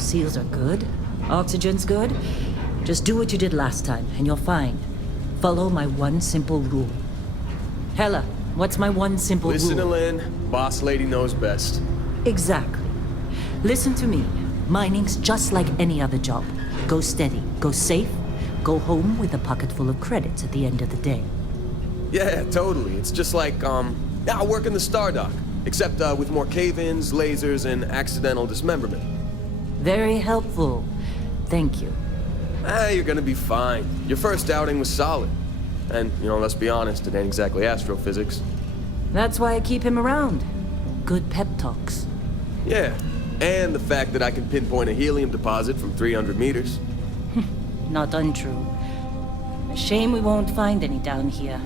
Seals are good. Oxygen's good. Just do what you did last time, and you're fine. Follow my one simple rule. Hella, what's my one simple Listen to rule? Lynn. Boss lady knows best. Exactly. Listen to me. Mining's just like any other job. Go steady, go safe, go home with a pocket full of credits at the end of the day. Yeah, totally. It's just like, I work in the Stardock. Except, with more cave-ins, lasers, and accidental dismemberment. Very helpful. Thank you. You're gonna be fine. Your first outing was solid. And, let's be honest, it ain't exactly astrophysics. That's why I keep him around. Good pep talks. Yeah, and the fact that I can pinpoint a helium deposit from 300 meters. Not untrue. A shame we won't find any down here.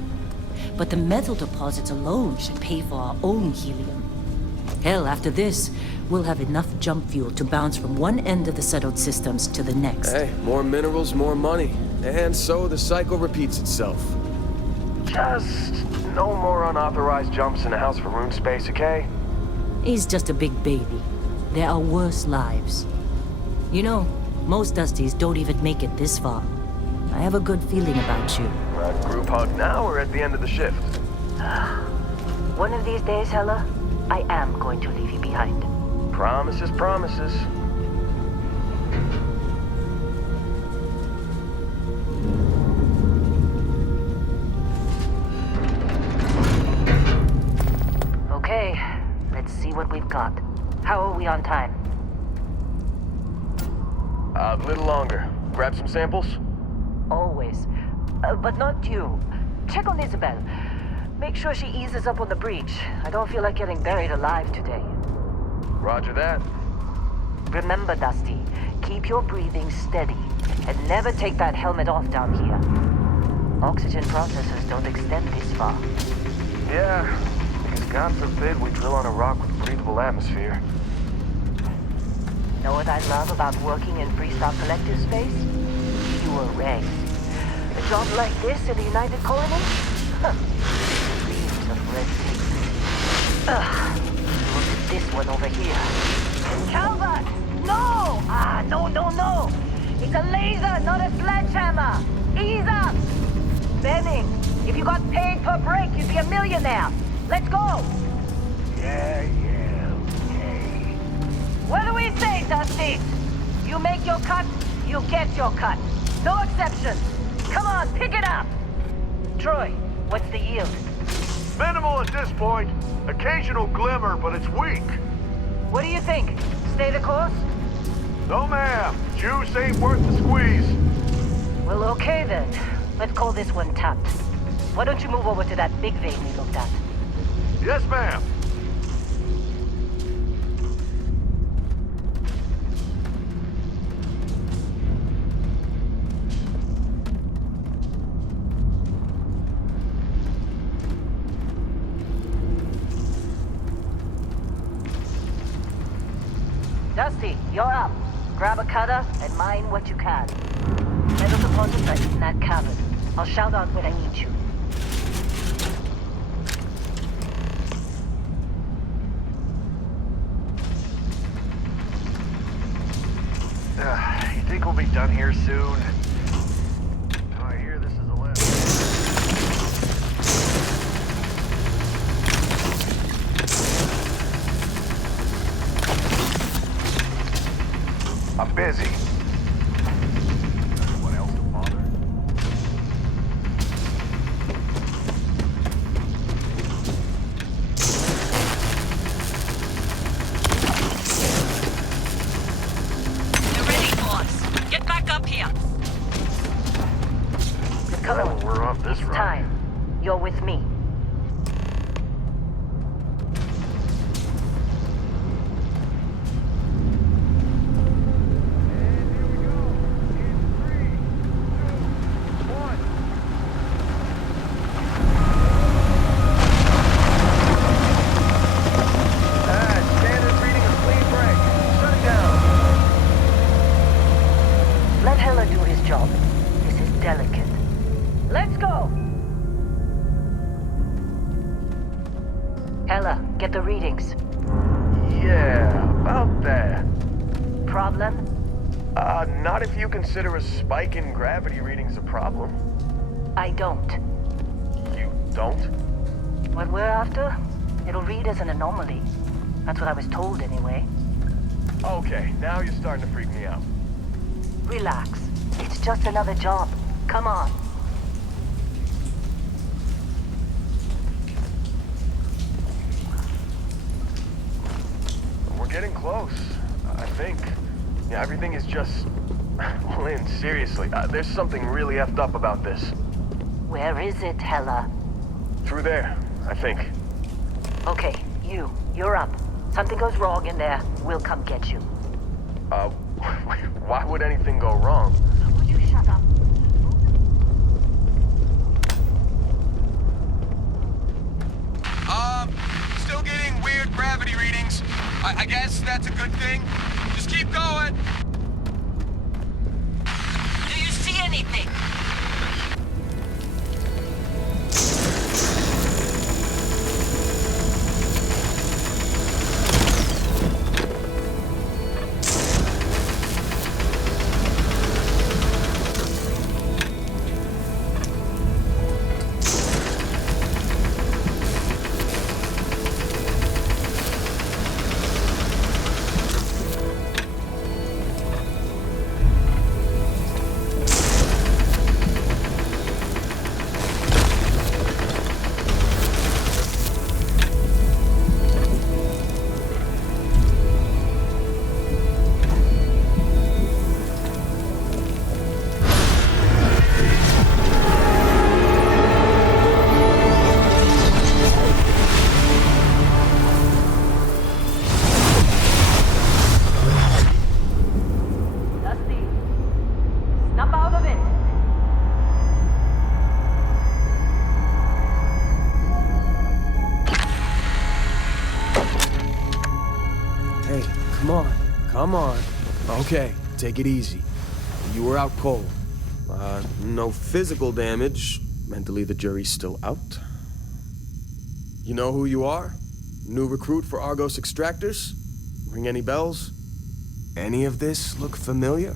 But the metal deposits alone should pay for our own helium. Hell, after this, we'll have enough jump fuel to bounce from one end of the settled systems to the next. Hey, more minerals, more money. And so the cycle repeats itself. Just no more unauthorized jumps in the house for rune space, okay? He's just a big baby. There are worse lives. You know, most Dusties don't even make it this far. I have a good feeling about you. Group hug now or at the end of the shift? One of these days, Hella, I am going to leave you behind. Promises, promises. Okay, let's see what we've got. How are we on time? A little longer. Grab some samples? Always. But not you. Check on Isabel. Make sure she eases up on the breach. I don't feel like getting buried alive today. Roger that. Remember, Dusty, keep your breathing steady and never take that helmet off down here. Oxygen processors don't extend this far. Yeah, because God forbid we drill on a rock with a breathable atmosphere. Know what I love about working in Freestyle Collective space? Fewer regs. A job like this in the United Colonies? Huh. Dreams of red tape. Ugh. Look at this one over here. Calvert! No! No! It's a laser, not a sledgehammer! Ease up! Benning, if you got paid per break, you'd be a millionaire. Let's go! Yeah, okay. What do we say, Dusty? You make your cut, you get your cut. No exceptions. Come on, pick it up! Troy, what's the yield? Minimal at this point. Occasional glimmer, but it's weak. What do you think? Stay the course? No, ma'am. Juice ain't worth the squeeze. Well, okay then. Let's call this one tapped. Why don't you move over to that big vein we looked at? Yes, ma'am. Dusty, you're up. Grab a cutter and mine what you can. Metal deposits are in that cavern. I'll shout out when I need you. You think we'll be done here soon? I hear this is a list. I'm busy. Anyone else to bother? You're ready, boss. Get back up here. Come Well, on. we're off this It's run. time. You're with me. Standards reading a clean break. Shut it down. Let Hella do his job. This is delicate. Let's go! Hella, get the readings. Yeah, about that. problem? Not if you consider a spike in gravity readings a problem. I don't. You don't? What we're after, it'll read as an anomaly. That's what I was told anyway. Okay, now you're starting to freak me out. Relax. It's just another job. Come on. We're getting close, I think. Yeah, everything is just... Well, Lynn, seriously, there's something really effed up about this. Where is it, Hella? Through there, I think. Okay, you're up. Something goes wrong in there, we'll come get you. Why would anything go wrong? Would you shut up? Still getting weird gravity readings. I guess that's a good thing. Just keep going. Do you see anything? Dusty, snap out of it. Hey, come on. Come on. Okay, take it easy. You were out cold. No physical damage. Mentally, the jury's still out. You know who you are? New recruit for Argos Extractors? Ring any bells? Any of this look familiar?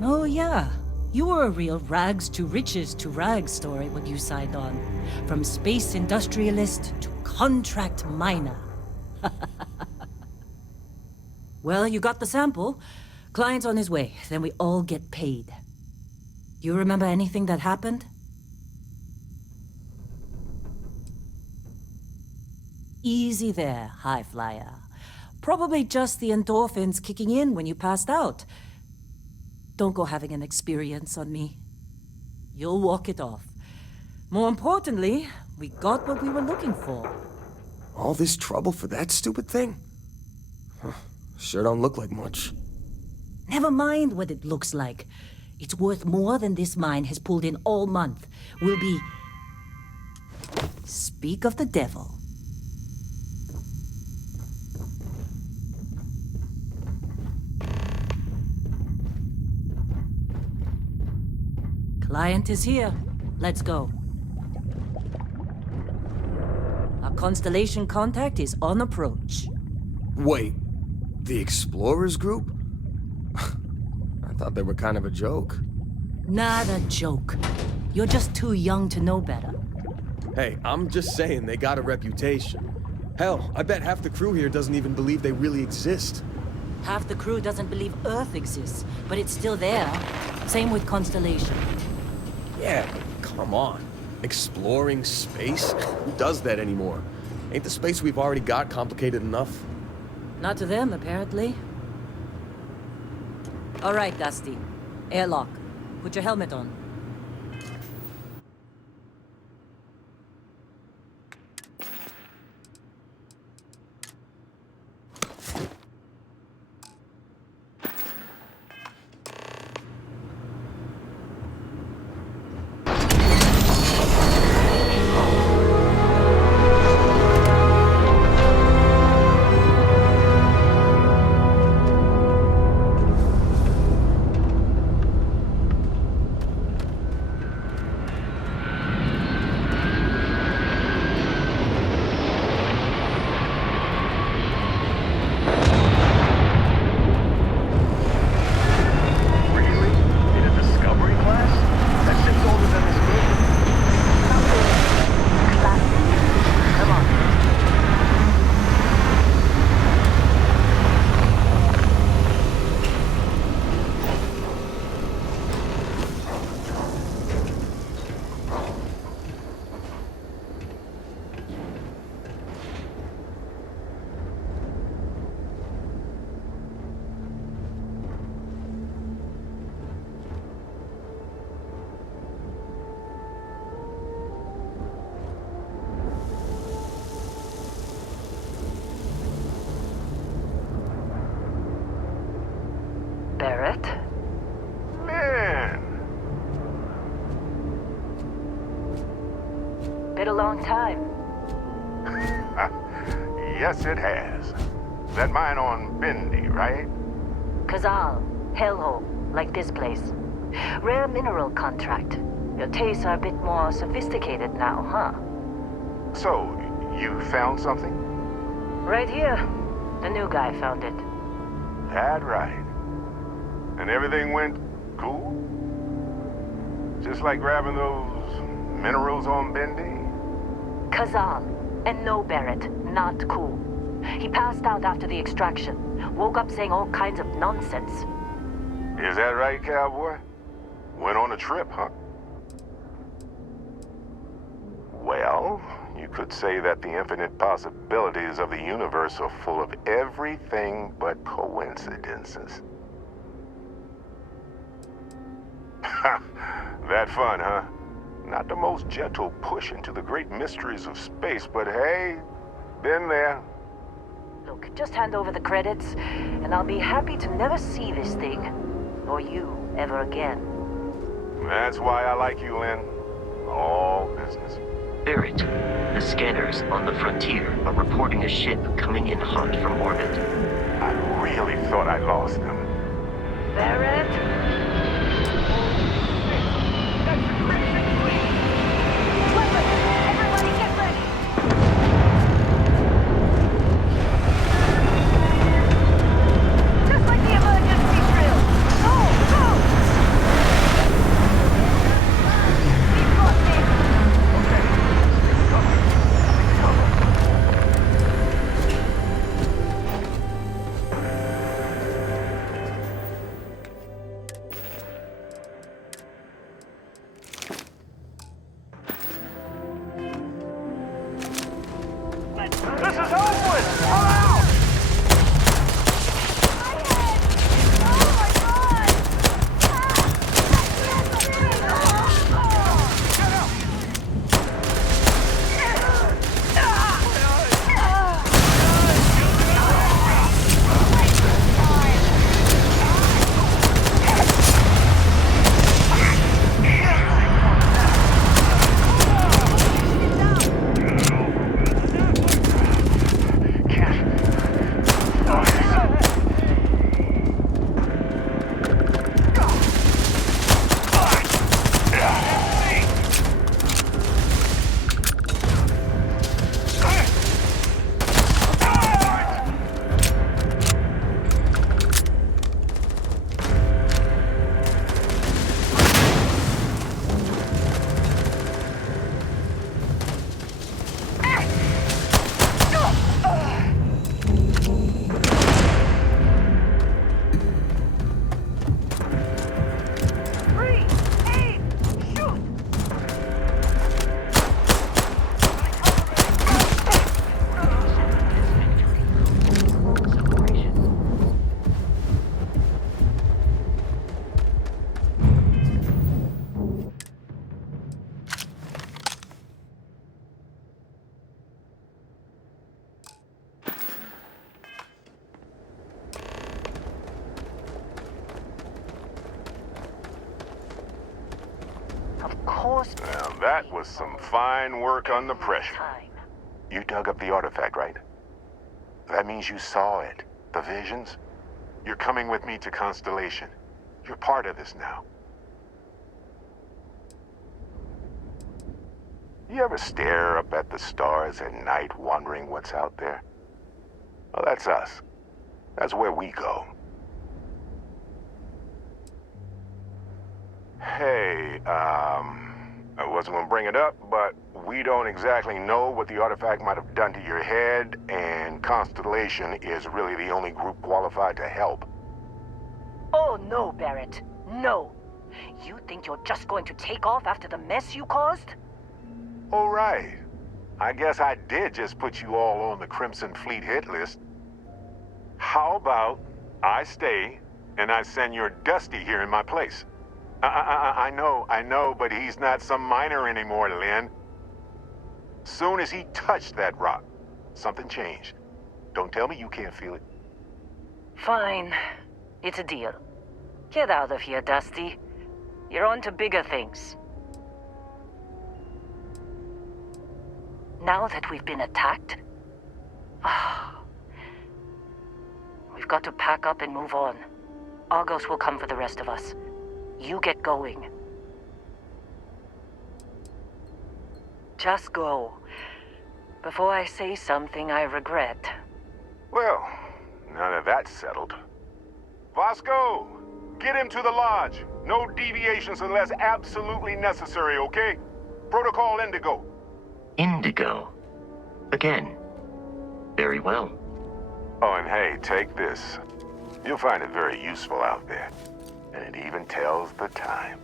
Oh, yeah. You were a real rags to riches to rags story when you signed on. From space industrialist to contract miner. Well, you got the sample. Client's on his way, then we all get paid. You remember anything that happened? Easy there, high flyer. Probably just the endorphins kicking in when you passed out. Don't go having an experience on me. You'll walk it off. More importantly, we got what we were looking for. All this trouble for that stupid thing? Huh, sure don't look like much. Never mind what it looks like. It's worth more than this mine has pulled in all month. We'll be... Speak of the devil. Client is here. Let's go. Our constellation contact is on approach. Wait, the Explorers group? I thought they were kind of a joke. Not a joke. You're just too young to know better. Hey, I'm just saying they got a reputation. Hell, I bet half the crew here doesn't even believe they really exist. Half the crew doesn't believe Earth exists, but it's still there. Same with Constellation. Yeah, come on. Exploring space? Who does that anymore? Ain't the space we've already got complicated enough? Not to them, apparently. All right, Dusty. Airlock. Put your helmet on. Really? In a Discovery class? That ship's older than this movie. Classic. Come on. Barrett? Man! Been a long time. Yes, it has. That mine on Bendy, right? Kazal. Hellhole. Like this place. Rare mineral contract. Your tastes are a bit more sophisticated now, huh? So, you found something? Right here. The new guy found it. That right. And everything went cool? Just like grabbing those minerals on Bendy? Kazal. And no Barrett. Not cool. He passed out after the extraction. Woke up saying all kinds of nonsense. Is that right, cowboy? Went on a trip, huh? Well, you could say that the infinite possibilities of the universe are full of everything but coincidences. That fun, huh? Not the most gentle push into the great mysteries of space, but hey, been there. Look, just hand over the credits, and I'll be happy to never see this thing, or you, ever again. That's why I like you, Lynn. All business. Barrett, the scanners on the frontier are reporting a ship coming in hot from orbit. I really thought I lost them. Barrett? Weapons! Everybody get ready! Just like the emergency drill! Go! Go! force... Now, that was some fine work under pressure. Time. You dug up the artifact, right? That means you saw it. The visions? You're coming with me to Constellation. You're part of this now. You ever stare up at the stars at night wondering what's out there? Well, that's us. That's where we go. Hey, I wasn't gonna bring it up, but we don't exactly know what the artifact might have done to your head, and Constellation is really the only group qualified to help. Oh, no, Barrett. No. You think you're just going to take off after the mess you caused? All right. I guess I did just put you all on the Crimson Fleet hit list. How about I stay and I send your Dusty here in my place? I know, but he's not some miner anymore, Lynn. Soon as he touched that rock, something changed. Don't tell me you can't feel it. Fine. It's a deal. Get out of here, Dusty. You're on to bigger things. Now that we've been attacked... we've got to pack up and move on. Argos will come for the rest of us. You get going. Just go. Before I say something I regret. Well, now that that's settled. Vasco, get him to the lodge. No deviations unless absolutely necessary, okay? Protocol Indigo. Indigo. Again. Very well. Oh, and hey, take this. You'll find it very useful out there. And it even tells the time.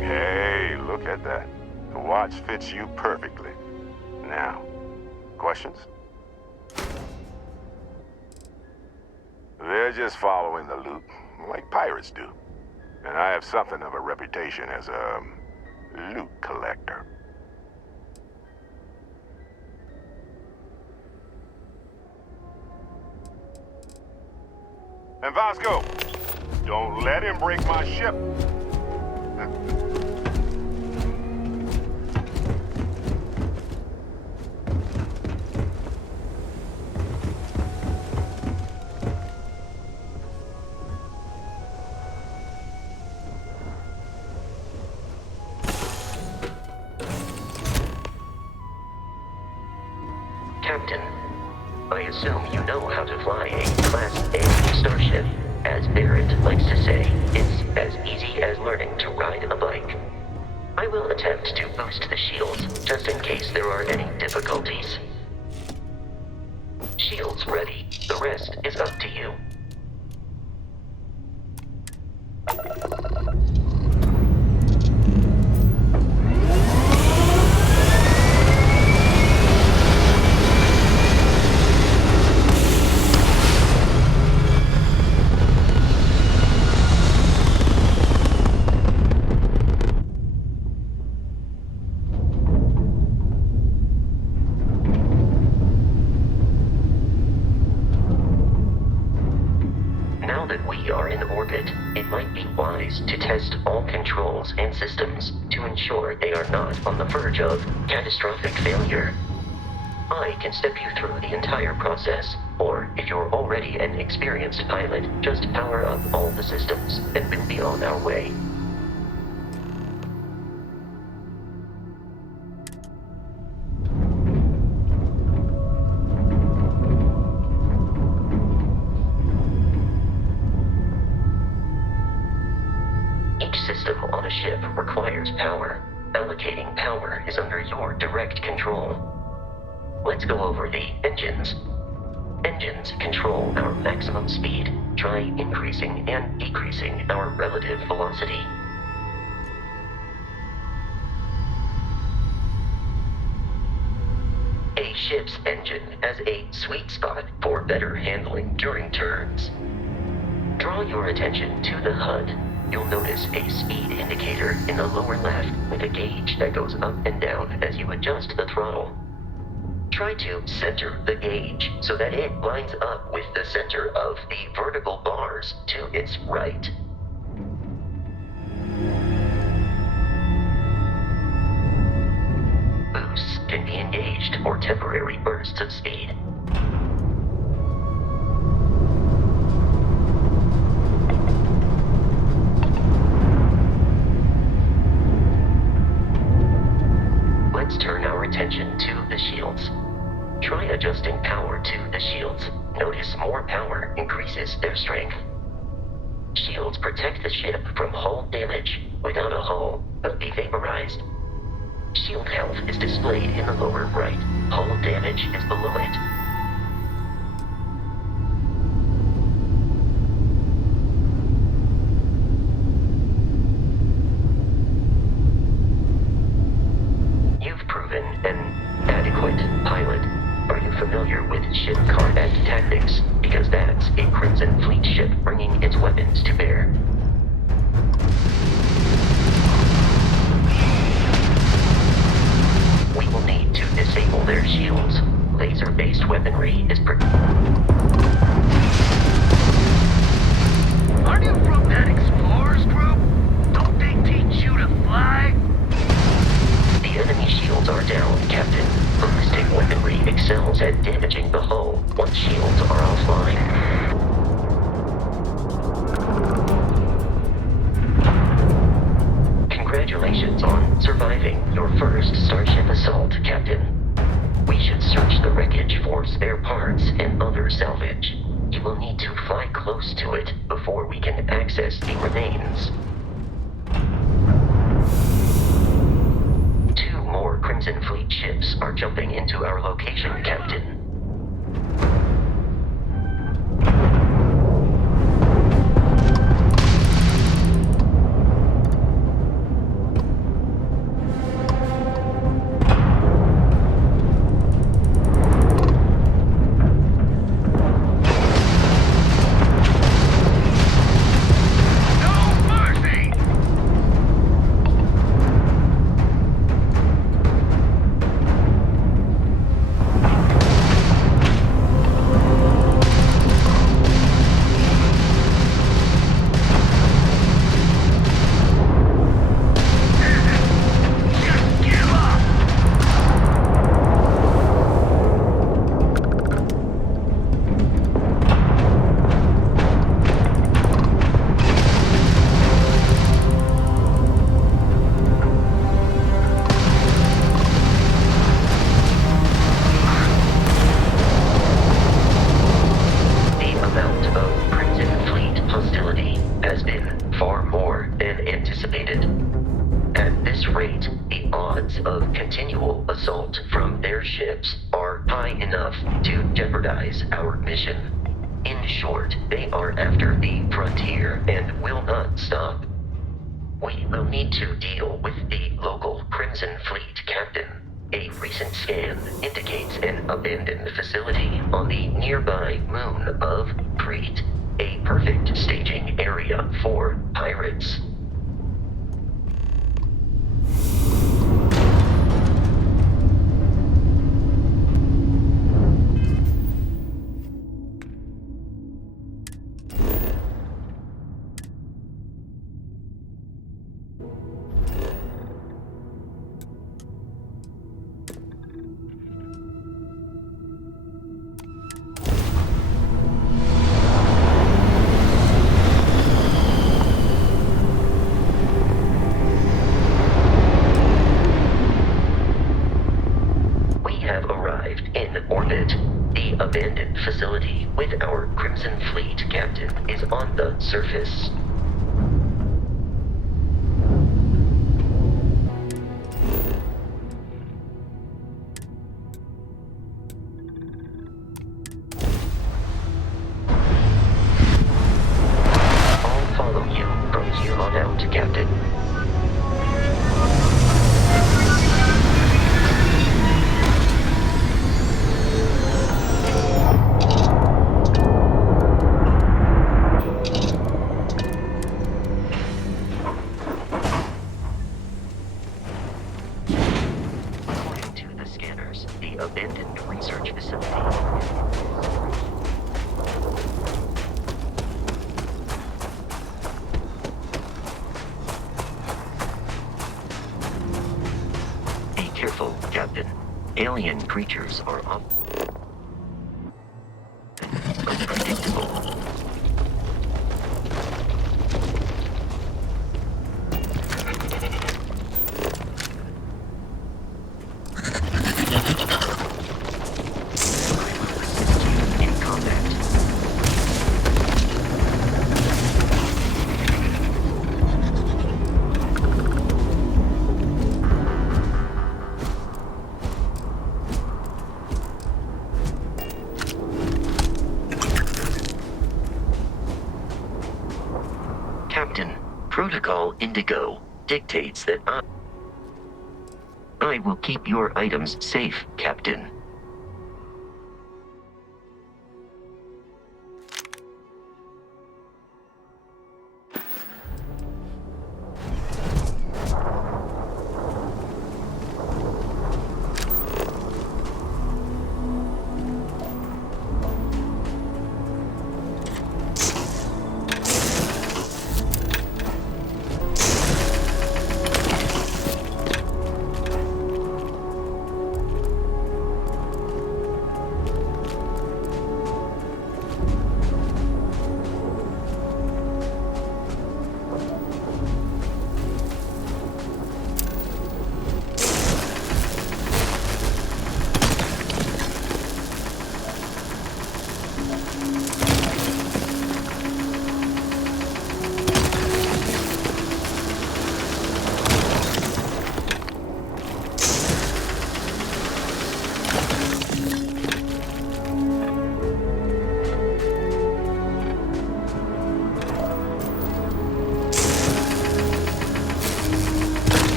Hey, look at that. The watch fits you perfectly. Now, questions? They're just following the loot, like pirates do. And I have something of a reputation as a loot collector. And Vasco, don't let him break my ship. Captain, I assume you know how to fly a Class A starship. As Barrett likes to say, it's as easy as learning to ride a bike. I will attempt to boost the shields, just in case there are any difficulties. Shields ready. The rest is up to you. Now that we are in orbit, it might be wise to test all controls and systems to ensure they are not on the verge of catastrophic failure. I can step you through the entire process, or if you're already an experienced pilot, just power up all the systems and we'll be on our way. Each system on a ship requires power. Allocating power is under your direct control. Let's go over the engines. Engines control our maximum speed. Try increasing and decreasing our relative velocity. A ship's engine has a sweet spot for better handling during turns. Draw your attention to the HUD. You'll notice a speed indicator in the lower left with a gauge that goes up and down as you adjust the throttle. Try to center the gauge so that it lines up with the center of the vertical bars to its right. Boosts can be engaged for temporary bursts of speed. Let's turn our attention to the shields. Try adjusting power to the shields. Notice more power increases their strength. Shields protect the ship from hull damage. Without a hull, but be vaporized. Shield health is displayed in the lower right. Hull damage is below it. You've proven an adequate pilot. Are you familiar with ship combat tactics? Because that's a Crimson Fleet ship bringing its weapons to bear. We will need to disable their shields. Laser-based weaponry is Aren't you from that explorers group? Don't they teach you to fly? The enemy shields are down, Captain. Ballistic weaponry excels at damaging the hull once shields are offline. Congratulations on surviving your first Starship assault, Captain. We should search the wreckage for spare parts and other salvage. You will need to fly close to it before we can access the remains. 2 more Crimson Fleet ships are jumping into our location, Captain. Of continual assault from their ships are high enough to jeopardize our mission. In short, they are after the frontier and will not stop. We will need to deal with the local Crimson Fleet captain. A recent scan indicates an abandoned facility on the nearby moon of Crete, a perfect staging area for pirates. Abandoned facility with our Crimson Fleet captain is on the surface. I'll follow you from here on out, Captain. scanners, the abandoned research facility. Be careful, Captain. Alien creatures are unpredictable. In combat. Captain, Protocol Indigo dictates that I will keep your items safe, Captain.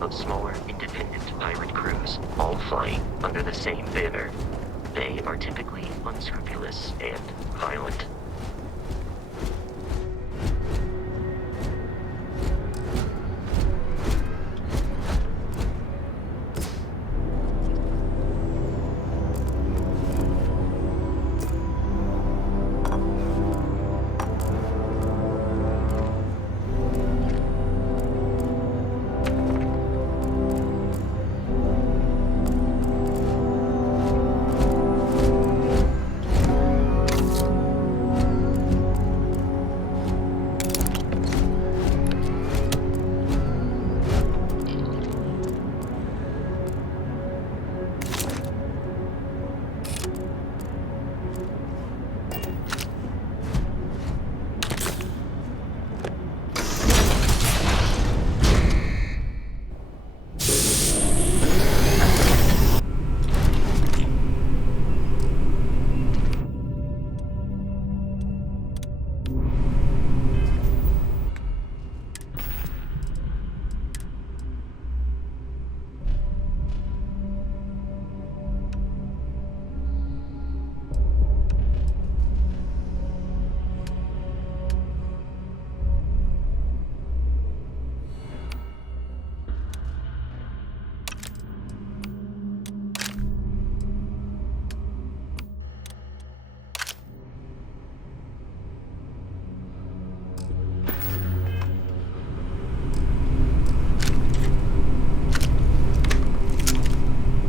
Of smaller, independent pirate crews, all flying under the same banner. They are typically unscrupulous and violent.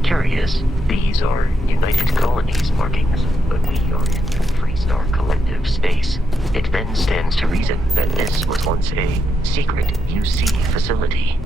Curious, these are United Colonies markings, but we are in the Freestar Collective space. It then stands to reason that this was once a secret UC facility.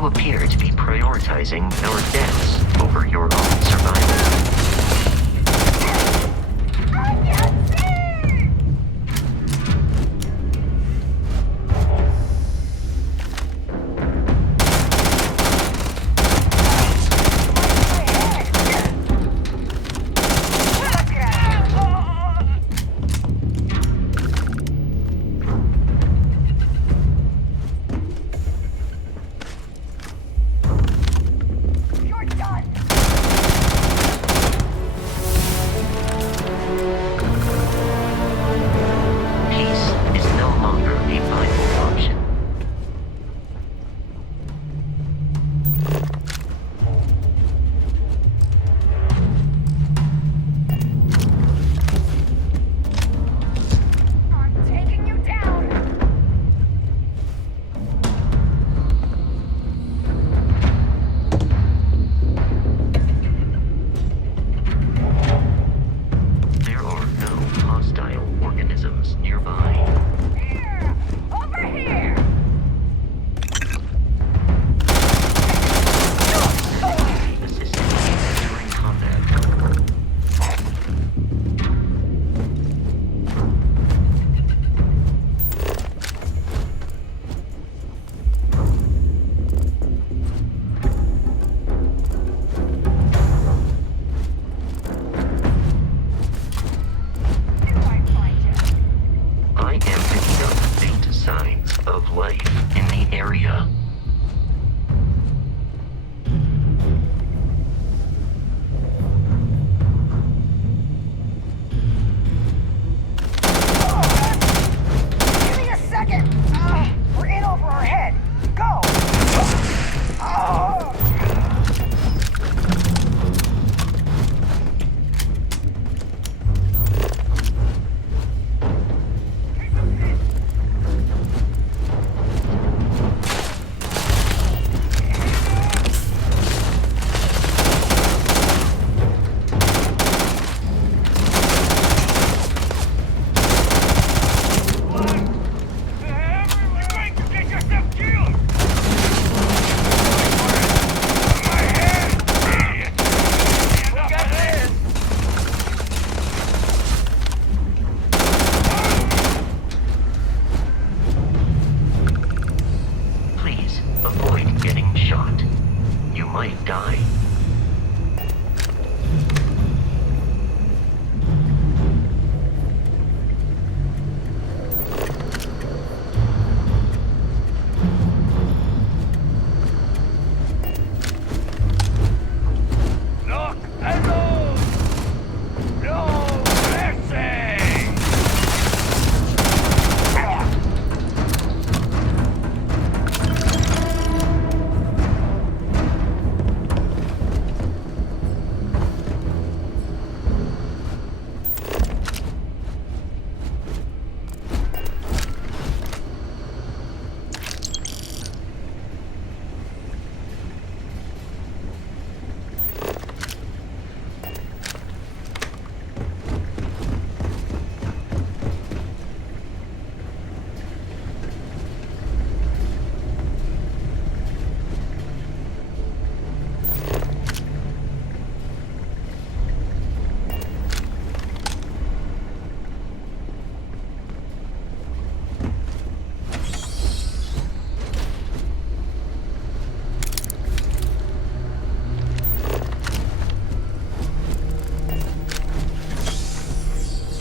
You appear to be prioritizing our deaths over your own survival.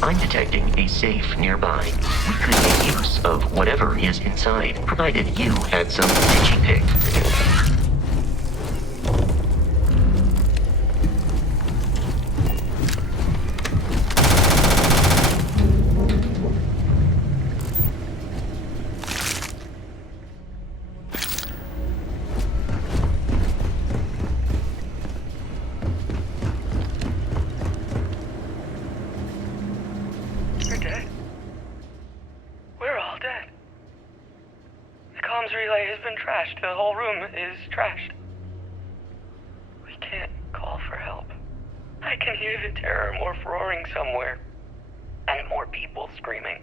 I'm detecting a safe nearby. We could make use of whatever is inside, provided you had some digipick. You're dead. We're all dead. The comms relay has been trashed. The whole room is trashed. We can't call for help. I can hear the terror morph roaring somewhere. And more people screaming.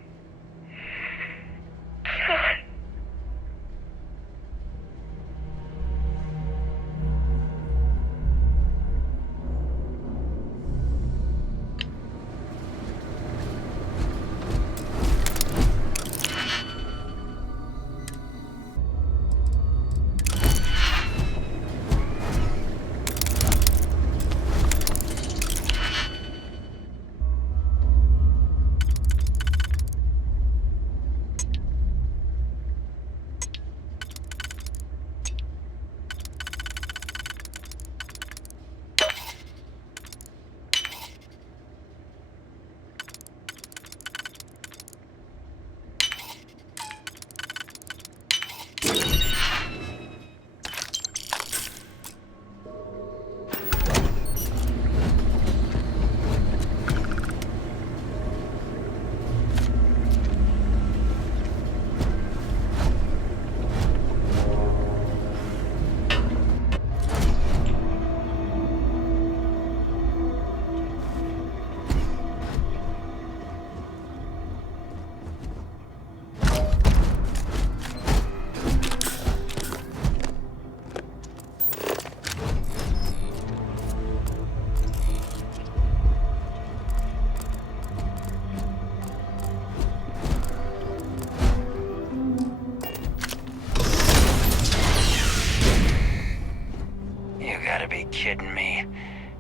kidding me?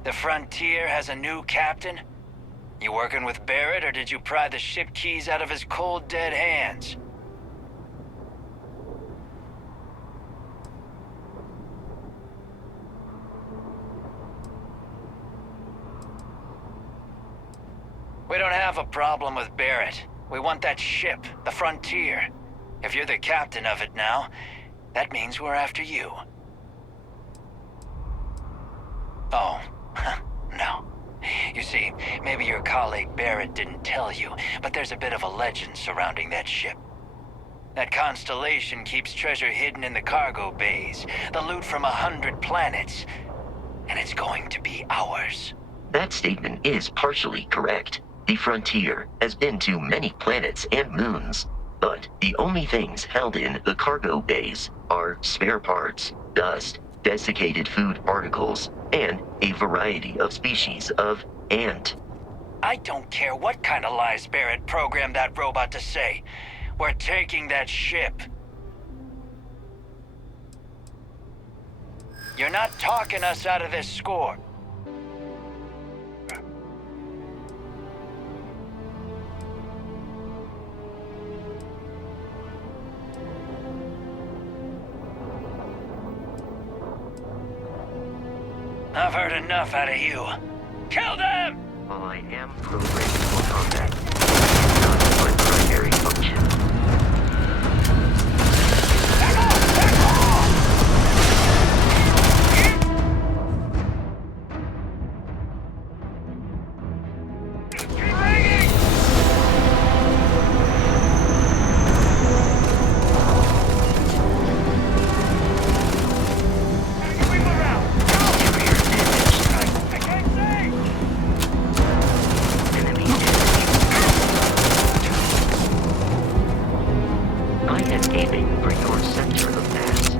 The Frontier has a new captain? You working with Barrett, or did you pry the ship keys out of his cold, dead hands? We don't have a problem with Barrett. We want that ship, the Frontier. If you're the captain of it now, that means we're after you. Oh, no. You see, maybe your colleague Barrett didn't tell you, but there's a bit of a legend surrounding that ship. That constellation keeps treasure hidden in the cargo bays, the loot from 100 planets, and it's going to be ours. That statement is partially correct. The Frontier has been to many planets and moons, but the only things held in the cargo bays are spare parts, dust, desiccated food particles, and a variety of species of ant. I don't care what kind of lies Barrett programmed that robot to say. We're taking that ship. You're not talking us out of this score. I've heard enough out of you. Kill them! While I am programmed for combat, it's not my primary function. I am aiming for your center of mass.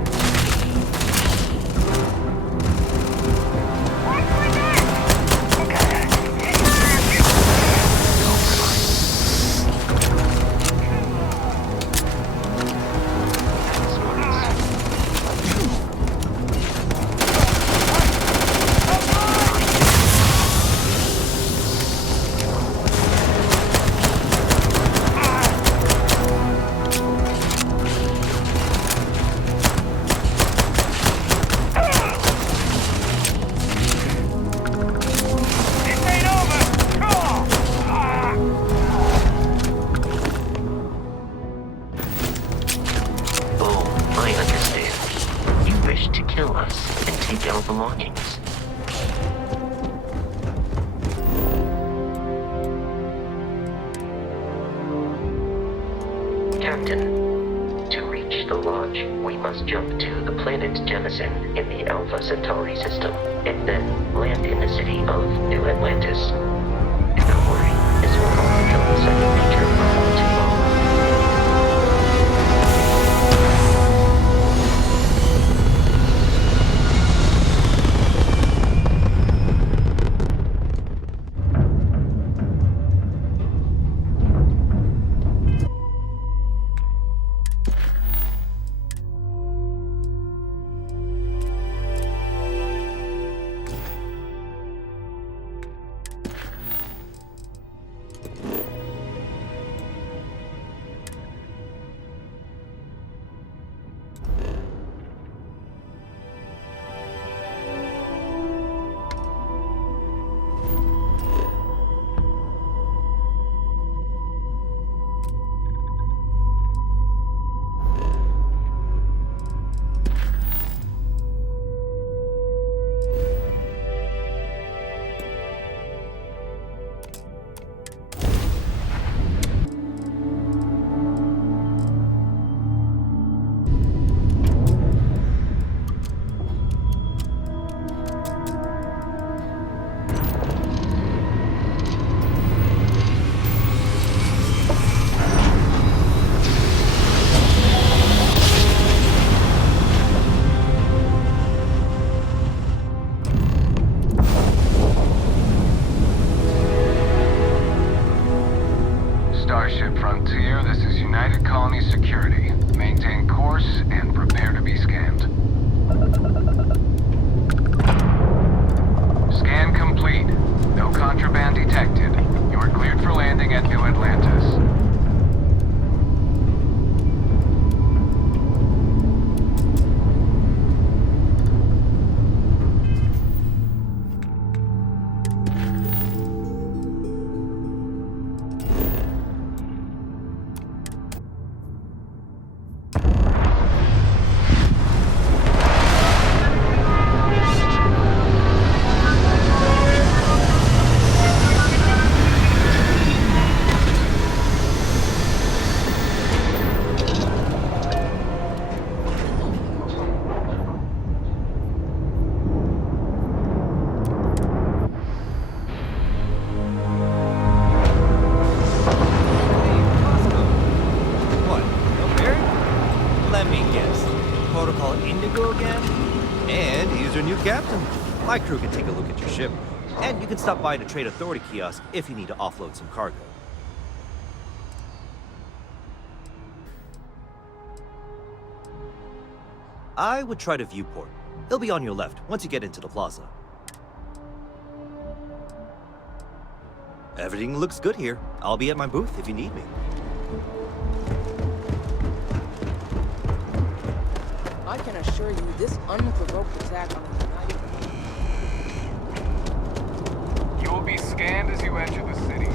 I understand. You wish to kill us and take our belongings. Captain, to reach the lodge, we must jump to the planet Jemison in the Alpha Centauri system, and then land in the city of New Atlantis. And don't worry, this will all become second nature before too long. Protocol Indigo again? And he's your new captain. My crew can take a look at your ship. And you can stop by the Trade Authority kiosk if you need to offload some cargo. I would try the viewport. It'll be on your left once you get into the plaza. Everything looks good here. I'll be at my booth if you need me. I can assure you this unprovoked attack on the United... You will be scanned as you enter the city.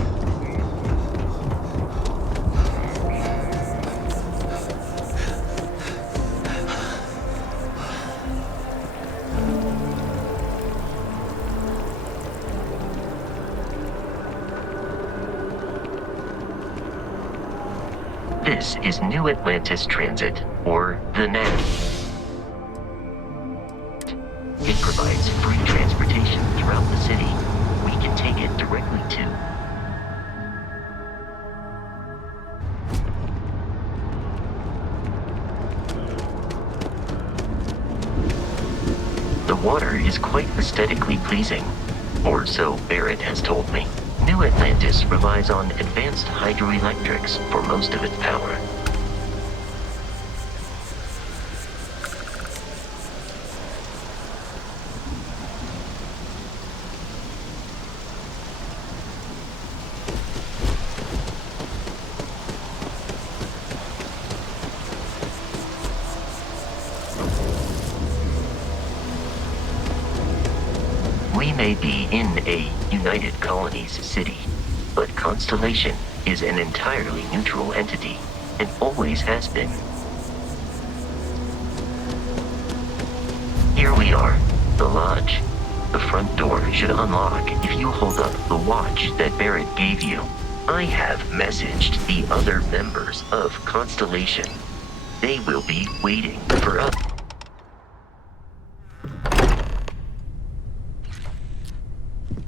This is New Atlantis Transit, or the NAT. It provides free transportation throughout the city. We can take it directly to... The water is quite aesthetically pleasing, or so Barrett has told me. New Atlantis relies on advanced hydroelectrics for most of its power. We may be in a United Colonies city, but Constellation is an entirely neutral entity, and always has been. Here we are, the lodge. The front door should unlock if you hold up the watch that Barrett gave you. I have messaged the other members of Constellation. They will be waiting for us.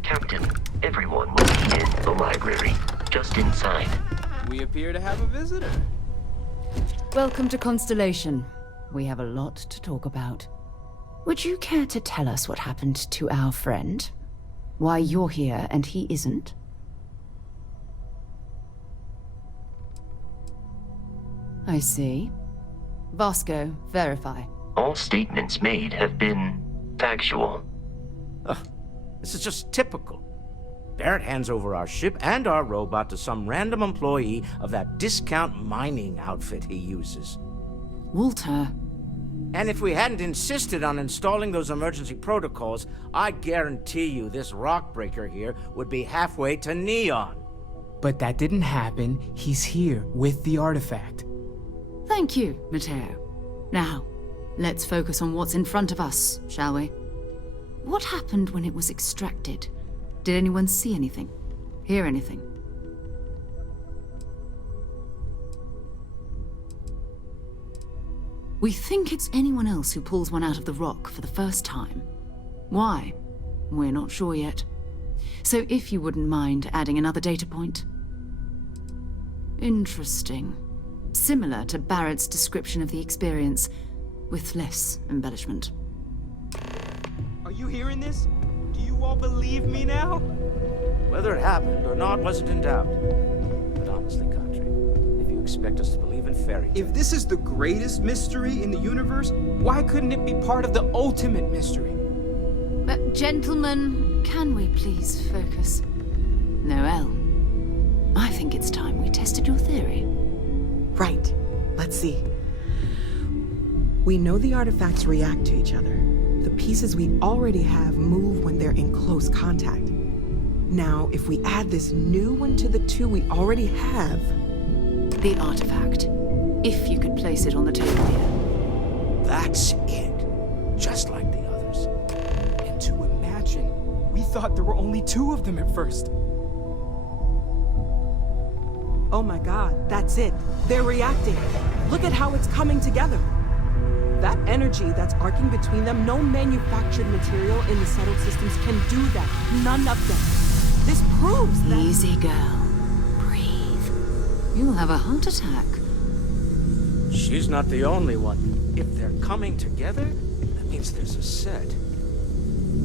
Captain, everyone will be in the library, just inside. We appear to have a visitor. Welcome to Constellation. We have a lot to talk about. Would you care to tell us what happened to our friend? Why you're here and he isn't? I see. Vasco, verify. All statements made have been factual. This is just typical. Barrett hands over our ship and our robot to some random employee of that discount mining outfit he uses. Walter. And if we hadn't insisted on installing those emergency protocols, I guarantee you this rock breaker here would be halfway to Neon. But that didn't happen. He's here with the artifact. Thank you, Matteo. Now, let's focus on what's in front of us, shall we? What happened when it was extracted? Did anyone see anything? Hear anything? We think it's anyone else who pulls one out of the rock for the first time. Why? We're not sure yet. So if you wouldn't mind adding another data point. Interesting. Similar to Barrett's description of the experience, with less embellishment. Are you hearing this? Do you all believe me now? Whether it happened or not wasn't in doubt. But honestly, Country, if you expect us to believe in fairy tales... If this is the greatest mystery in the universe, why couldn't it be part of the ultimate mystery? Gentlemen, can we please focus? Noel, I think it's time we tested your theory. Right. Let's see. We know the artifacts react to each other. The pieces we already have move when they're in close contact. Now, if we add this new one to the two we already have... The artifact. If you could place it on the table here. That's it. Just like the others. And to imagine, we thought there were only 2 of them at first. Oh my god, that's it. They're reacting. Look at how it's coming together. That energy that's arcing between them, no manufactured material in the settled systems can do that. None of them. This proves that... Easy, girl. Breathe. You'll have a heart attack. She's not the only one. If they're coming together, that means there's a set.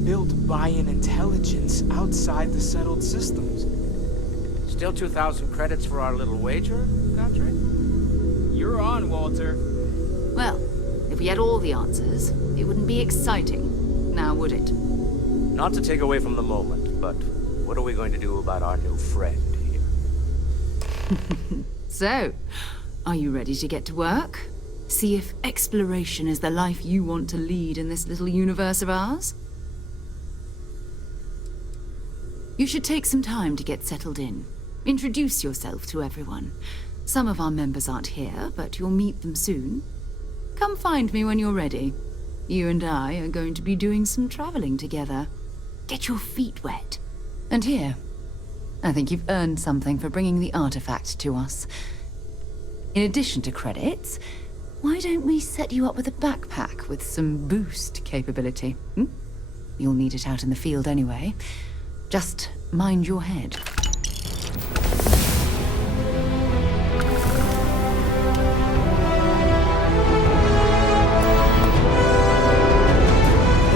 Built by an intelligence outside the settled systems. Still 2,000 credits for our little wager, Godric? You're on, Walter. Well, if we had all the answers, it wouldn't be exciting, now would it? Not to take away from the moment, but what are we going to do about our new friend here? So, are you ready to get to work? See if exploration is the life you want to lead in this little universe of ours? You should take some time to get settled in. Introduce yourself to everyone. Some of our members aren't here, but you'll meet them soon. Come find me when you're ready. You and I are going to be doing some traveling together. Get your feet wet. And here, I think you've earned something for bringing the artifact to us. In addition to credits, why don't we set you up with a backpack with some boost capability? You'll need it out in the field anyway. Just mind your head. As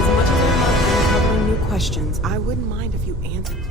much as I love uncovering new questions, I wouldn't mind if you answered.